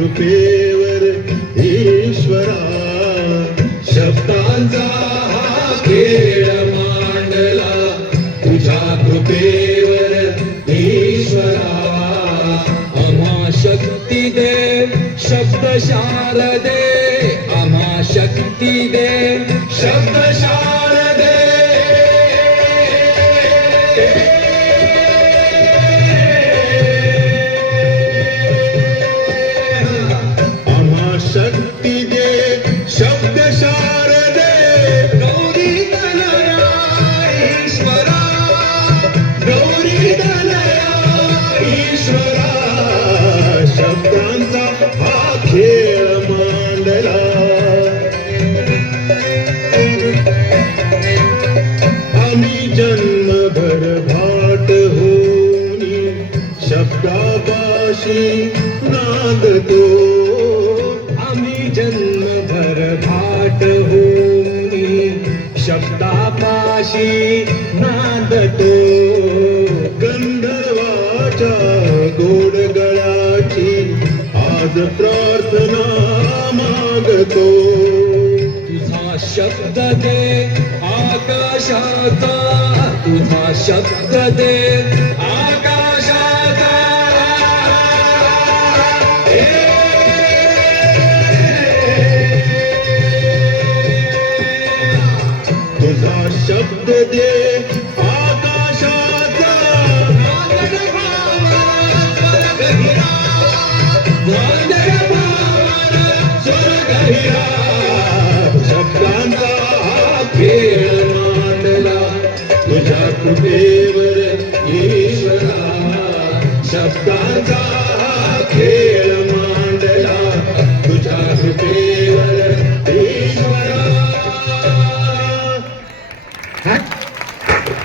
कृपेवर ईश्वरा शब्दांचा हा खेळ मांडला तुझ्या कृपेवर ईश्वरा आम्हा शक्ती दे शब्द शारदे आम्हा शक्ती दे शब्द शारदे आम्हा शक्ती दे शब्द शारदे गौरी तनया ईश्वरा गौरी तनया ईश्वरा शब्दांचा हा खेळ मांडला आम्ही जन्मभर भाट होनी शब्दापाशी नांदतो आम्ही जन्मभर भाट होनी शब्दापाशी नांदतो गंधर्वाच्या गोड गळाची आज प्रार्थना मागतो तुझा शब्द दे आकाशाचा तुझा शब्द दे आकाशाचा तुझा शब्द दे आकाशाचा शब्दांचा खेळ मांडला तुझ्या कृपेवर ईश्वरा शब्दांचा खेळ मांडला तुझ्या कृपेवर